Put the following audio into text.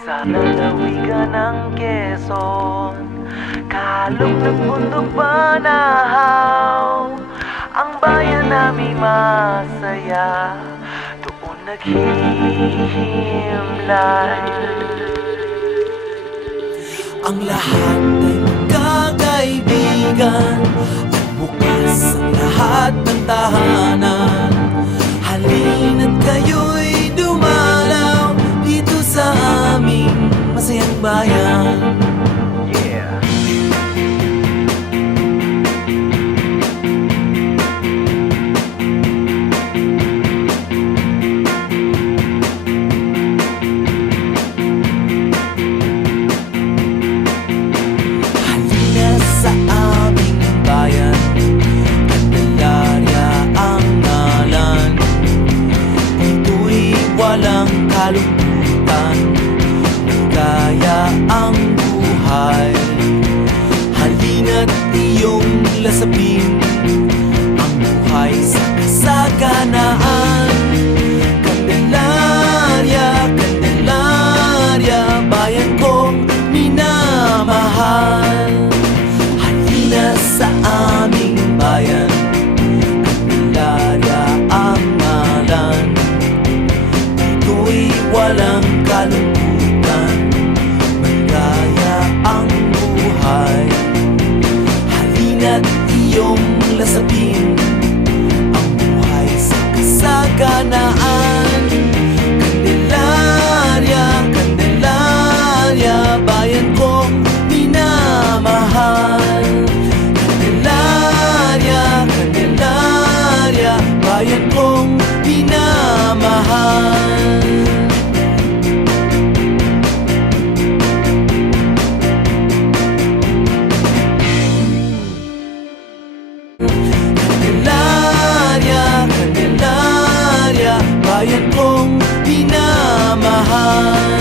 Sa lalawigan ng Quezon Kalong ng bundok panahaw Ang bayan namin masaya Doon naghihimlay. Ang lahat At bukas ang lahat ng tahanan kalungkutan Ligaya ang buhay. Halina't iyong lasapin Ang buhay sa kasaganaan iyong lasapin Ang buhay sa kasagana heart.